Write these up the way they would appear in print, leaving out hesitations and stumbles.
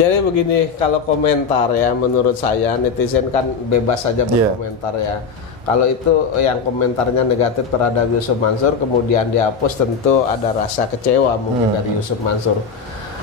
Jadi begini, kalau komentar ya, menurut saya netizen kan bebas saja berkomentar ya. Kalau itu yang komentarnya negatif terhadap Yusuf Mansur kemudian dihapus, tentu ada rasa kecewa mungkin dari Yusuf Mansur.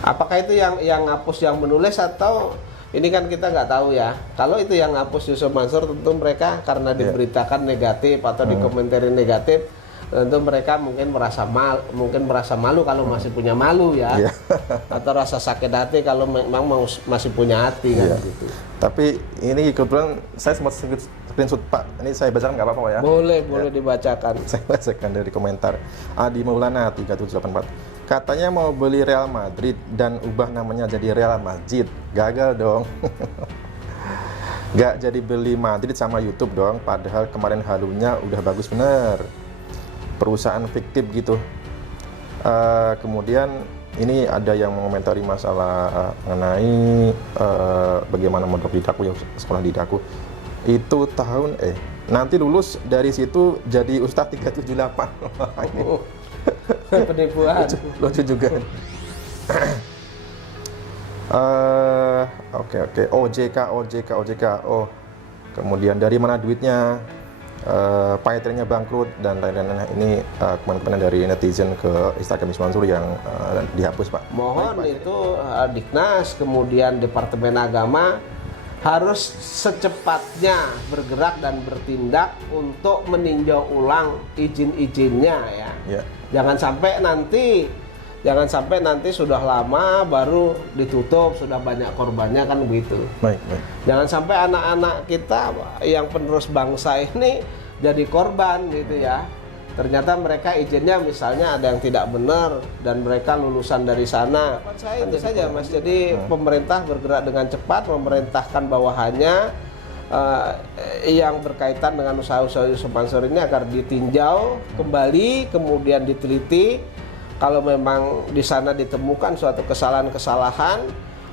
Apakah itu yang hapus yang menulis atau ini kan kita nggak tahu ya. Kalau itu yang hapus Yusuf Mansur, tentu mereka karena diberitakan negatif atau dikomentari negatif, tentu mereka mungkin merasa malu kalau masih punya malu ya, atau rasa sakit hati kalau memang masih punya hati kan gitu. Tapi ini kebetulan saya sempat screenshot Pak, ini saya bacakan nggak apa-apa ya? Boleh dibacakan. Saya bacakan dari komentar Adi Maulana 3784. Katanya mau beli Real Madrid dan ubah namanya jadi Real Masjid, gagal dong. Gak jadi beli Madrid sama YouTube dong, padahal kemarin halunya udah bagus bener. Perusahaan fiktif gitu. Kemudian ini ada yang mengomentari masalah mengenai bagaimana mondok di Daku, ya sekolah di Daku itu tahun nanti lulus dari situ jadi Ustadz 378. Penipuan. lucu juga. Oke. OJK. Oh, kemudian dari mana duitnya? Payetrennya bangkrut dan lain-lain. Ini komen-komen dari netizen ke Instagram Yusuf Mansur yang dihapus, Pak. Mohon itu Diknas, kemudian Departemen Agama harus secepatnya bergerak dan bertindak untuk meninjau ulang izin-izinnya ya. Jangan sampai nanti sudah lama baru ditutup, sudah banyak korbannya kan begitu. Baik. Jangan sampai anak-anak kita yang penerus bangsa ini jadi korban gitu ya. Ternyata mereka izinnya misalnya ada yang tidak benar dan mereka lulusan dari sana. Saya itu saja Mas. Jadi pemerintah bergerak dengan cepat, memerintahkan bawahannya yang berkaitan dengan usaha-usaha Yusuf Mansur ini agar ditinjau kembali, kemudian diteliti. Kalau memang di sana ditemukan suatu kesalahan-kesalahan,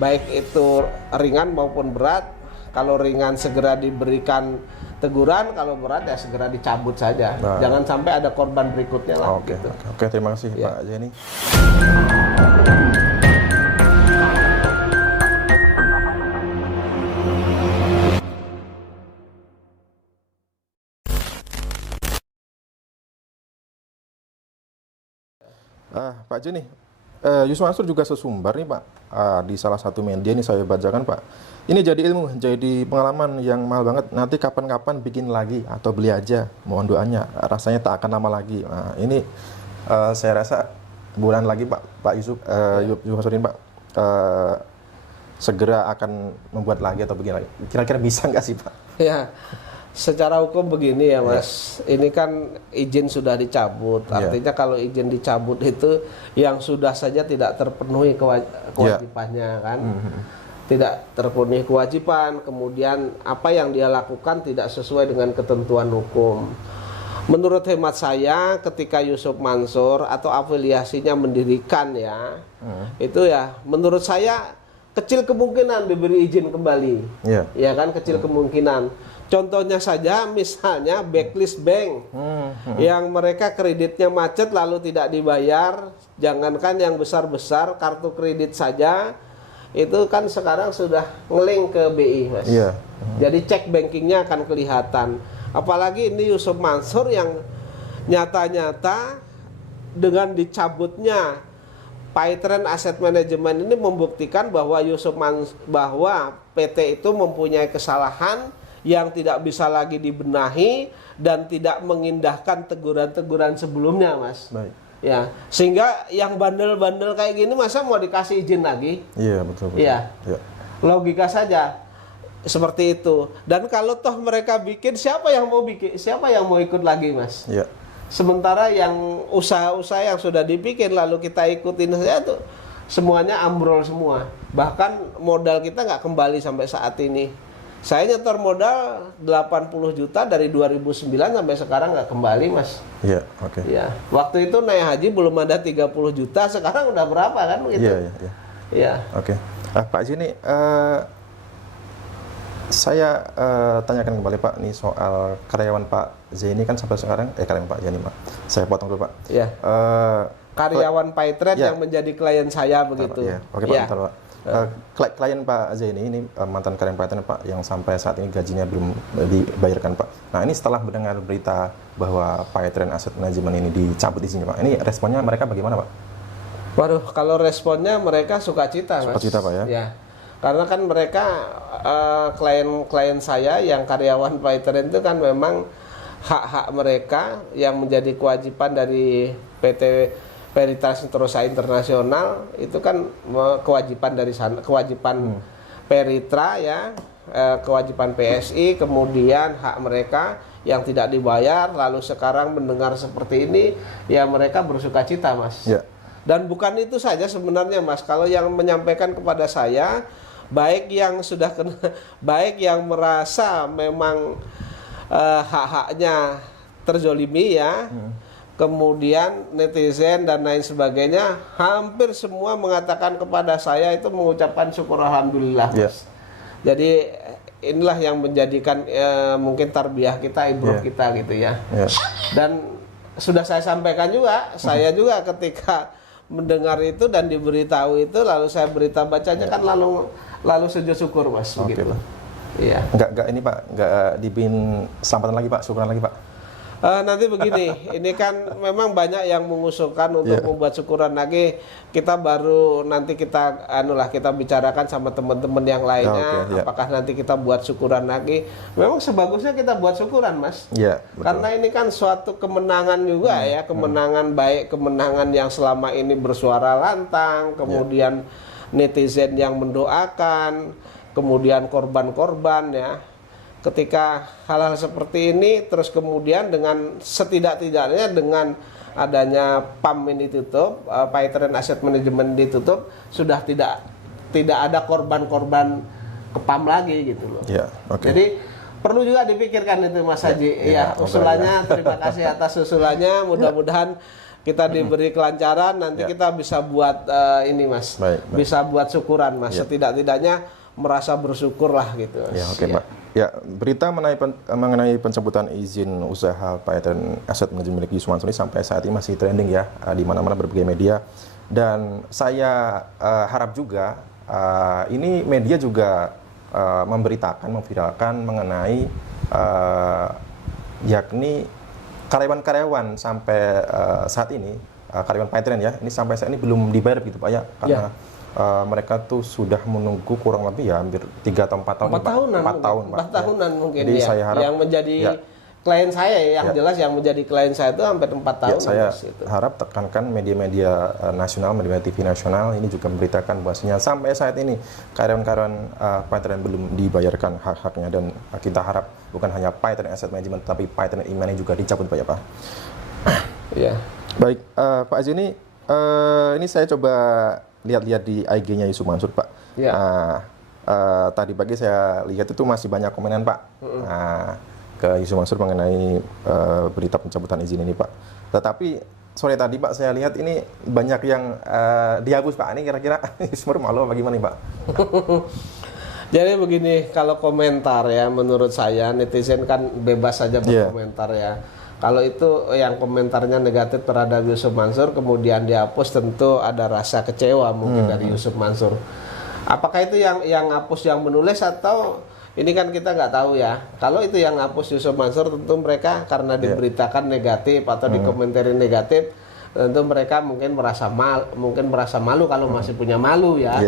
baik itu ringan maupun berat. Kalau ringan segera diberikan teguran, kalau berat ya segera dicabut saja. Jangan sampai ada korban berikutnya lah. Oke, terima kasih Pak Jenny. Pak Jenny, Yusuf Mansur juga sesumbar nih Pak, di salah satu media ini saya bacakan Pak. Ini jadi ilmu, jadi pengalaman yang mahal banget. Nanti kapan-kapan bikin lagi atau beli aja, mohon doanya. Rasanya tak akan lama lagi. Nah, ini saya rasa bulan lagi Pak Yusuf Mansur ini Pak segera akan membuat lagi atau bikin lagi. Kira-kira bisa nggak sih Pak? Ya, secara hukum begini ya Mas. Ini kan izin sudah dicabut. Artinya kalau izin dicabut itu yang sudah saja tidak terpenuhi kewajibannya kan. Tidak terpenuhi kewajiban, kemudian apa yang dia lakukan tidak sesuai dengan ketentuan hukum. Menurut hemat saya, ketika Yusuf Mansur atau afiliasinya mendirikan itu ya, menurut saya kecil kemungkinan diberi izin kembali. Ya kan, kecil kemungkinan. Contohnya saja, misalnya backlist bank yang mereka kreditnya macet lalu tidak dibayar, jangankan yang besar-besar, kartu kredit saja itu kan sekarang sudah ngelink ke BI Mas. Jadi cek bankingnya akan kelihatan. Apalagi ini Yusuf Mansur yang nyata-nyata dengan dicabutnya Paytren Asset Management ini membuktikan bahwa bahwa PT itu mempunyai kesalahan yang tidak bisa lagi dibenahi dan tidak mengindahkan teguran-teguran sebelumnya Mas. Ya, sehingga yang bandel-bandel kayak gini masa mau dikasih izin lagi? Iya, betul. Iya. Logika saja seperti itu. Dan kalau toh mereka bikin, siapa yang mau ikut lagi, Mas? Sementara yang usaha-usaha yang sudah dibikin lalu kita ikutin saja tuh semuanya ambrol semua. Bahkan modal kita nggak kembali sampai saat ini. Saya nyetor modal 80 juta dari 2009 sampai sekarang nggak kembali, Mas. Ya. Waktu itu naik haji belum ada 30 juta, sekarang udah berapa kan begitu? Pak Jenny, saya tanyakan kembali Pak nih soal karyawan Pak Zeni kan sampai sekarang karyawan Pak Zeni Pak. Saya potong dulu Pak. Karyawan Paytren yang menjadi klien saya begitu. Oke Pak, bentar Pak. Klien Pak Zaini ini mantan karyawan Pak Teten Pak yang sampai saat ini gajinya belum dibayarkan Pak. Nah ini setelah mendengar berita bahwa Paytren Asset Management ini dicabut izinnya Pak, ini responnya mereka bagaimana Pak? Waduh, kalau responnya mereka sukacita, Mas. Sukacita Pak ya? Ya, karena kan mereka klien saya yang karyawan Paytren itu kan memang hak-hak mereka yang menjadi kewajiban dari PT Veritas Sentosa Internasional itu kan kewajiban dari sana, kewajiban Peritra ya, kewajiban PSI, kemudian hak mereka yang tidak dibayar, lalu sekarang mendengar seperti ini, ya mereka bersukacita, Mas. Ya. Dan bukan itu saja sebenarnya, Mas. Kalau yang menyampaikan kepada saya, baik yang sudah kena, baik yang merasa memang hak-haknya terzolimi ya. Kemudian netizen dan lain sebagainya, hampir semua mengatakan kepada saya itu mengucapkan syukur alhamdulillah, Mas. Jadi inilah yang menjadikan mungkin tarbiyah kita, ibrah kita gitu ya. Dan sudah saya sampaikan juga, saya juga ketika mendengar itu dan diberitahu itu, lalu saya berita bacanya kan lalu sujud syukur, Mas, begitu. Iya. Enggak ini Pak, enggak dibikin selamatan lagi Pak, syukuran lagi Pak. Nanti begini, ini kan memang banyak yang mengusulkan untuk membuat syukuran lagi. Kita baru nanti kita kita bicarakan sama teman-teman yang lainnya. Apakah nanti kita buat syukuran lagi? Memang sebagusnya kita buat syukuran, Mas. Karena ini kan suatu kemenangan juga ya, kemenangan baik, kemenangan yang selama ini bersuara lantang, kemudian netizen yang mendoakan, kemudian korban-korban ya. Ketika hal-hal seperti ini terus kemudian dengan setidak-tidaknya dengan adanya PAM ini ditutup, Paytren Asset Management ditutup, sudah tidak ada korban-korban ke PAM lagi gitu loh. Jadi perlu juga dipikirkan itu, Mas Haji. Usulannya terima kasih atas usulannya. Mudah-mudahan kita diberi kelancaran, nanti kita bisa buat ini, Mas. Bisa buat syukuran, Mas. Setidak-tidaknya merasa bersyukur lah gitu, Mas. Pak. Ya, berita mengenai pencabutan izin usaha Paytren Asset Management milik Yusuf Mansur ini sampai saat ini masih trending ya di mana-mana berbagai media. Dan saya harap juga ini media juga memberitakan, memviralkan mengenai yakni karyawan-karyawan sampai saat ini, karyawan Paytren ya, ini sampai saat ini belum dibayar gitu Pak ya, karena mereka tuh sudah menunggu kurang lebih ya hampir 3 atau 4 tahun. 4 tahunan mungkin. Jadi saya harap yang menjadi klien saya yang jelas yang menjadi klien saya itu hampir 4 tahun. Saya harap tekankan media-media nasional, media TV nasional ini juga memberitakan bahwasanya sampai saat ini karyawan-karyawan Paytren belum dibayarkan hak-haknya, dan kita harap bukan hanya Paytren Asset Management tapi Paytren E-Money juga dicabut Pak ya Pak. Baik, Pak Azini, ini saya coba lihat-lihat di IG-nya Yusuf Mansur Pak. Tadi pagi saya lihat itu masih banyak komenan Pak ke Yusuf Mansur mengenai berita pencabutan izin ini Pak. Tetapi sore tadi Pak saya lihat ini banyak yang dihapus Pak. Ini kira-kira Yusuf Mansur malu apa gimana nih Pak? Jadi begini, kalau komentar ya menurut saya netizen kan bebas saja berkomentar ya. Kalau itu yang komentarnya negatif terhadap Yusuf Mansur kemudian dihapus, tentu ada rasa kecewa mungkin dari Yusuf Mansur. Apakah itu yang hapus yang menulis atau ini kan kita nggak tahu ya. Kalau itu yang hapus Yusuf Mansur, tentu mereka karena diberitakan negatif atau dikomentari negatif, tentu mereka mungkin merasa malu kalau masih punya malu ya,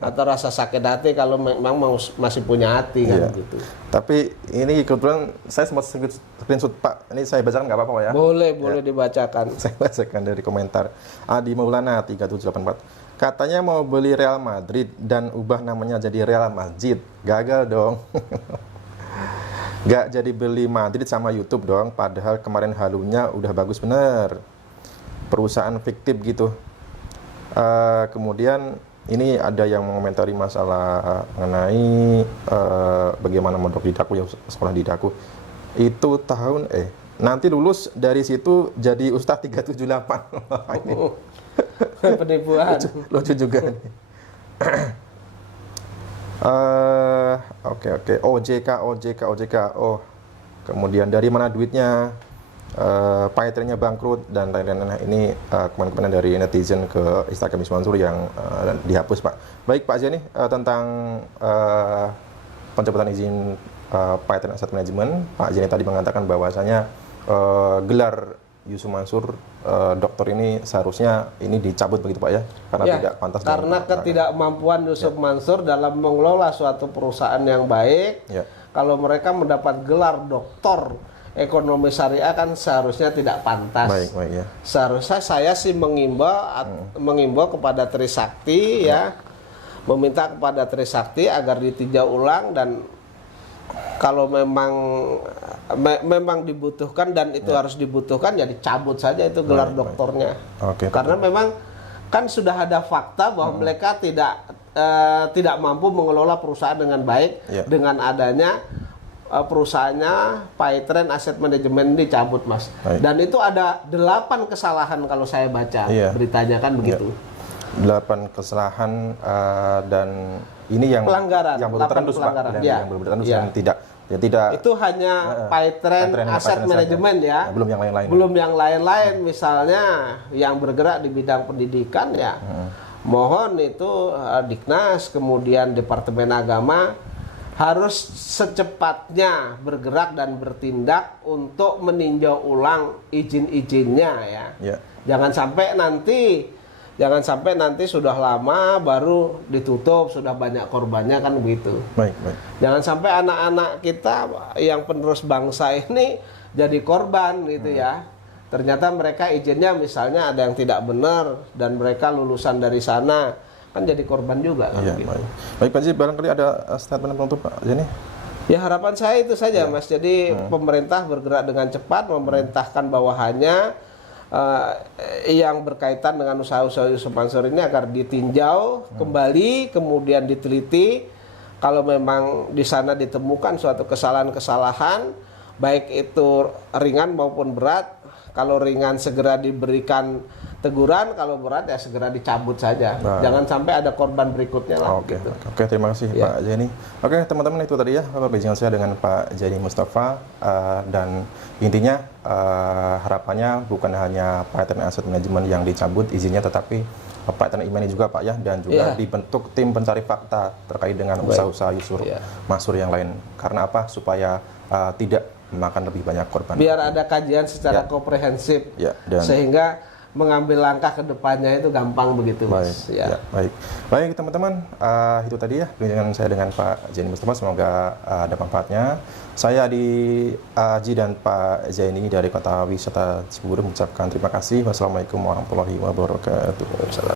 atau rasa sakit hati kalau memang masih punya hati kan gitu. Tapi ini kebetulan saya sempat screenshot Pak, ini saya bacakan nggak apa-apa Pak ya? Boleh dibacakan. Saya bacakan dari komentar Adi Maulana 3784. Katanya mau beli Real Madrid dan ubah namanya jadi Real Masjid, gagal dong. Nggak jadi beli Madrid sama YouTube dong, padahal kemarin halunya udah bagus bener. Perusahaan fiktif gitu. Kemudian ini ada yang mengomentari masalah mengenai bagaimana mondok di Daku ya, sekolah di Daku itu tahun nanti lulus dari situ jadi Ustadz 378. Penipuan. Lucu juga nih. Oke. OJK. Oh, kemudian dari mana duitnya? Pak Etrennya bangkrut dan lain-lain. Ini komen-komen dari netizen ke Instagram Yusuf Mansur yang dihapus, Pak. Baik Pak Zeni, tentang pencabutan izin Pak Etren Asset Management, Pak Zeni tadi mengatakan bahwasanya gelar Yusuf Mansur doktor ini seharusnya ini dicabut begitu Pak ya, karena Ya, tidak pantas. karena ketidakmampuan Yusuf Mansur dalam mengelola suatu perusahaan yang baik. Ya. Kalau mereka mendapat gelar doktor ekonomi syariah kan seharusnya tidak pantas. Baik ya. Seharusnya saya sih mengimbau kepada Trisakti ya, meminta kepada Trisakti agar ditinjau ulang, dan kalau memang dibutuhkan dan itu harus dibutuhkan, ya dicabut saja itu gelar doktornya. Oke. Karena memang kan sudah ada fakta bahwa mereka tidak mampu mengelola perusahaan dengan baik. Dengan adanya perusahaannya Pak Etren Asset Management dicabut, Mas. Dan itu ada 8 kesalahan kalau saya baca beritanya kan begitu. 8 kesalahan dan ini yang pelanggaran, yang belum pelanggaran, yang belum terendus yang tidak itu hanya Pak Etren Asset Management ya. Belum yang lain-lain. Belum yang lain-lain, misalnya yang bergerak di bidang pendidikan ya. Mohon itu Diknas, kemudian Departemen Agama harus secepatnya bergerak dan bertindak untuk meninjau ulang izin-izinnya ya. Jangan sampai nanti sudah lama baru ditutup, sudah banyak korbannya kan begitu. Baik. Jangan sampai anak-anak kita yang penerus bangsa ini jadi korban gitu ya. Ternyata mereka izinnya misalnya ada yang tidak benar dan mereka lulusan dari sana, kan jadi korban juga kan gitu. Baik Pak Ji, barangkali ada statement penutup Pak Zeni? Ya harapan saya itu saja Mas. Jadi pemerintah bergerak dengan cepat, memerintahkan bawahannya yang berkaitan dengan usaha-usaha Yusuf Mansur ini agar ditinjau kembali, kemudian diteliti. Kalau memang di sana ditemukan suatu kesalahan-kesalahan, baik itu ringan maupun berat, kalau ringan segera diberikan teguran, kalau berat ya segera dicabut saja. Jangan sampai ada korban berikutnya lah. Oke, terima kasih Pak Zeni. Oke, teman-teman, itu tadi ya perbincangan saya dengan Pak Zeni Mustafa, dan intinya harapannya bukan hanya Pak Etren Asset Management yang dicabut izinnya, tetapi Pak Etren Imani juga Pak ya, dan juga dibentuk tim pencari fakta terkait dengan usaha-usaha Yusuf Mansur yang lain. Karena apa? Supaya tidak memakan lebih banyak korban. Biar ada kajian secara komprehensif, dan sehingga mengambil langkah ke depannya itu gampang begitu, Mas. Baik teman-teman, itu tadi ya perbincangan saya dengan Pak Zeni Mustafa, semoga ada manfaatnya. Saya Adi Aji dan Pak Zeni dari Kota Wisata Cibubur mengucapkan terima kasih. Wassalamualaikum warahmatullahi wabarakatuh.